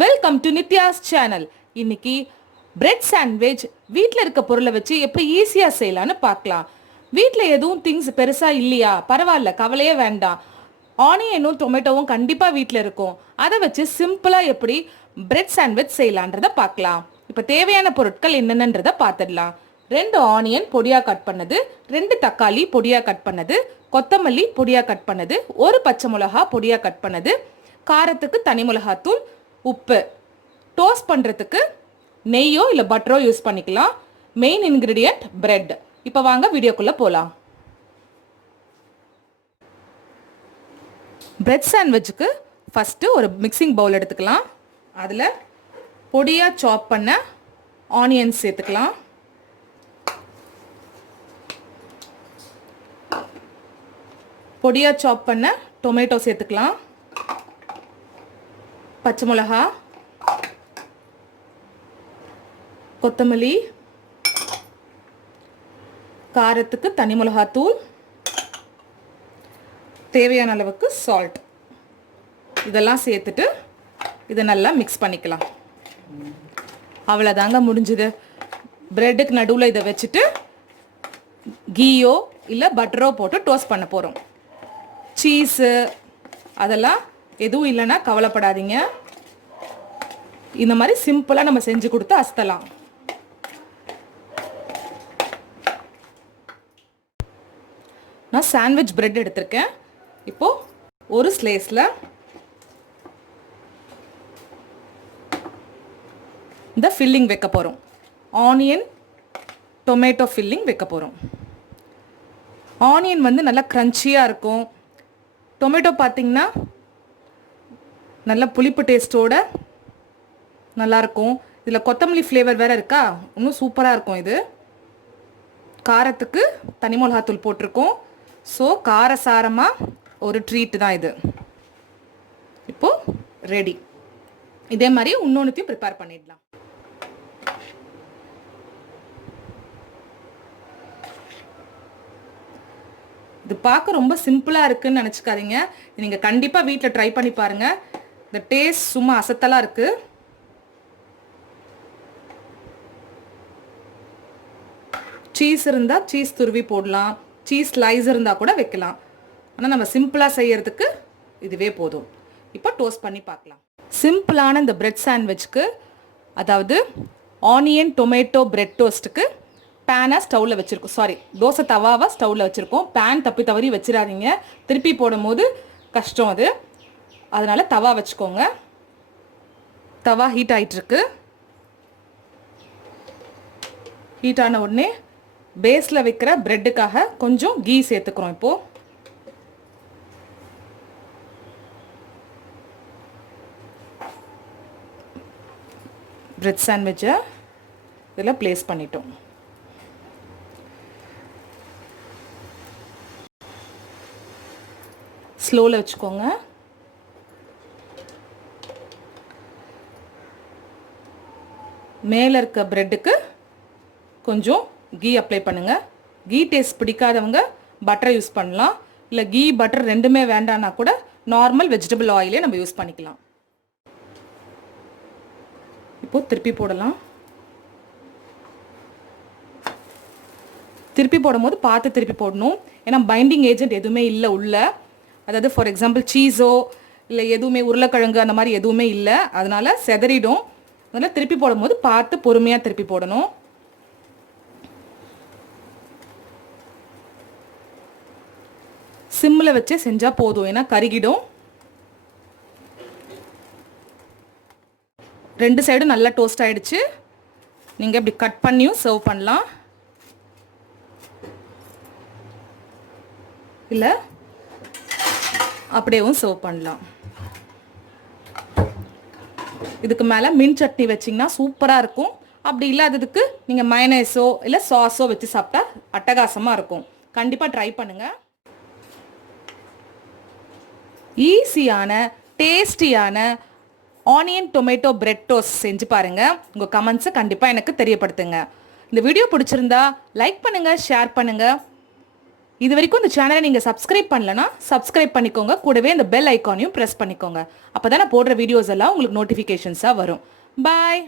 Welcome to Nithya's channel. இன்னைக்கு bread sandwich வீட்டில் இருக்க பொருளை வச்சு எப்படி ஈஸியாக செய்யலான்னு பார்க்கலாம். வீட்டில் எதுவும் திங்ஸ் பெருசாக இல்லையா, பரவாயில்ல, கவலையே வேண்டாம். ஆனியனும் டொமேட்டோவும் கண்டிப்பாக வீட்டில் இருக்கும். அதை வச்சு சிம்பிளாக எப்படி பிரெட் சாண்ட்விச் செய்யலான்றதை பார்க்கலாம். இப்போ தேவையான பொருட்கள் என்னென்னன்றதை பார்த்துடலாம். 2 ஆனியன் பொடியாக கட் பண்ணது, 2 தக்காளி பொடியாக கட் பண்ணது, கொத்தமல்லி பொடியாக கட் பண்ணது, 1 பச்சை மிளகா பொடியாக கட் பண்ணது, காரத்துக்கு தனி மிளகாத்தூள், உப்பு. டோஸ்ட் பண்ணுறதுக்கு நெய்யோ இல்லை பட்டரோ யூஸ் பண்ணிக்கலாம். Main ingredient bread. இப்போ வாங்க வீடியோக்குள்ளே போகலாம். பிரெட் சாண்ட்விச்சுக்கு ஃபஸ்ட்டு ஒரு மிக்சிங் பவுல் எடுத்துக்கலாம். அதில் பொடியாக சாப் பண்ண ஆனியன்ஸ் சேர்த்துக்கலாம். பொடியாக சாப் பண்ண டொமேட்டோ சேர்த்துக்கலாம். பச்சை மிளகா, கொத்தமல்லி, காரத்துக்கு தனி மிளகாத்தூள், தேவையான அளவுக்கு சால்ட், இதெல்லாம் சேர்த்துட்டு இதை நல்லா மிக்ஸ் பண்ணிக்கலாம். அவ்வளோதாங்க, முடிஞ்சுது. பிரெட்டுக்கு நடுவில் இதை வச்சுட்டு கீயோ இல்லை பட்டரோ போட்டு டோஸ்ட் பண்ண போகிறோம். சீஸு அதெல்லாம் எதுவும் இல்லைன்னா கவலைப்படாதீங்க. இந்த மாதிரி சிம்பிளாக நம்ம செஞ்சு கொடுத்து அசத்தலாம். நான் சாண்ட்விச் பிரெட் எடுத்திருக்கேன். இப்போது ஒரு ஸ்லைஸில் இந்த ஃபில்லிங் வைக்க போகிறோம். ஆனியன் டொமேட்டோ ஃபில்லிங் வைக்க போகிறோம். ஆனியன் வந்து நல்லா க்ரன்ச்சியாக இருக்கும். டொமேட்டோ பார்த்திங்கன்னா நல்ல புளிப்பு டேஸ்ட்டோட நல்லாயிருக்கும். இதில் கொத்தமல்லி ஃப்ளேவர் வேறு இருக்கா, இன்னும் சூப்பராக இருக்கும். இது காரத்துக்கு தனி மிளகாத்தூள் போட்டிருக்கோம். ஸோ காரசாரமாக ஒரு ட்ரீட் தான் இது. இப்போது ரெடி. இதே மாதிரி இன்னொன்றுத்தையும் ப்ரிப்பேர் பண்ணிடலாம். இது பார்க்க ரொம்ப சிம்பிளாக இருக்குன்னு நினச்சிக்காதீங்க. நீங்கள் கண்டிப்பாக வீட்டில் ட்ரை பண்ணி பாருங்கள். இந்த டேஸ்ட் சும்மா அசத்தலாக இருக்குது. சீஸ் இருந்தால் சீஸ் துருவி போடலாம், சீஸ் ஸ்லைஸ் இருந்தால் கூட வைக்கலாம். ஆனால் நம்ம சிம்பிளாக செய்யறதுக்கு இதுவே போதும். இப்போ டோஸ்ட் பண்ணி பார்க்கலாம். சிம்பிளான இந்த பிரெட் சாண்ட்விச்சுக்கு, அதாவது ஆனியன் டொமேட்டோ பிரெட் டோஸ்ட்டுக்கு பேனை ஸ்டவ்வில் வச்சுருக்கோம். சாரி, தோசை தவாவை ஸ்டவ்வில் வச்சுருக்கோம். பேன் தப்பி தவறி வச்சிடாதீங்க, திருப்பி போடும் போது கஷ்டம் அது. அதனால் தவா வச்சுக்கோங்க. தவா ஹீட் ஆகிட்டுருக்கு. ஹீட் ஆன உடனே பேஸில் வைக்கிற ப்ரெட்டுக்காக கொஞ்சம் கீ சேர்த்துக்கிறோம். இப்போது பிரெட் சாண்ட்விச்சை இதில் ப்ளேஸ் பண்ணிட்டோம். ஸ்லோவில் வச்சுக்கோங்க. மேலே இருக்க ப்ரெட்டுக்கு கொஞ்சம் கீ அப்ளை பண்ணுங்கள். கீ டேஸ்ட் பிடிக்காதவங்க பட்டரை யூஸ் பண்ணலாம். இல்லை கீ பட்டர் ரெண்டுமே வேண்டான்னா கூட நார்மல் வெஜிடபிள் ஆயிலே நம்ம யூஸ் பண்ணிக்கலாம். இப்போது திருப்பி போடலாம். திருப்பி போடும்போது பார்த்து திருப்பி போடணும். ஏன்னா பைண்டிங் ஏஜென்ட் எதுவுமே இல்லை உள்ள. அதாவது ஃபார் எக்ஸாம்பிள் சீஸோ இல்லை எதுவுமே உருளைக்கிழங்கு அந்த மாதிரி எதுவுமே இல்லை. அதனால் செதறிடும். அதனால் திருப்பி போடும்போது பார்த்து பொறுமையாக திருப்பி போடணும். சிம்மில் வச்சே செஞ்சால் போதும், ஏன்னா கருகிடும். 2 சைடும் நல்லா டோஸ்ட் ஆகிடுச்சு. நீங்கள் இப்படி கட் பண்ணியும் சர்வ் பண்ணலாம். இல்லை அப்படியேவும் சர்வ் பண்ணலாம். இதுக்கு மேலே மின் சட்னி வச்சிங்கன்னா சூப்பராக இருக்கும். அப்படி இல்லாததுக்கு நீங்கள் மயனேஸோ இல்லை சாஸோ வச்சு சாப்பிட்டா அட்டகாசமாக இருக்கும். கண்டிப்பாக ட்ரை பண்ணுங்கள். ஈஸியான டேஸ்டியான ஆனியன் டொமேட்டோ பிரெட் டோஸ்ட் செஞ்சு பாருங்கள். உங்கள் கமெண்ட்ஸை கண்டிப்பாக எனக்கு தெரியப்படுத்துங்க. இந்த வீடியோ பிடிச்சிருந்தா லைக் பண்ணுங்கள், ஷேர் பண்ணுங்கள். இது வரைக்கும் இந்த சேனலை நீங்கள் சப்ஸ்கிரைப் பண்ணலனா சப்ஸ்கிரைப் பண்ணிக்கோங்க. கூடவே இந்த பெல் ஐக்கானையும் ப்ரெஸ் பண்ணிக்கோங்க. அப்போ தான் நான் போடுற வீடியோஸ் எல்லாம் உங்களுக்கு நோட்டிஃபிகேஷன்ஸாக வரும். பாய்.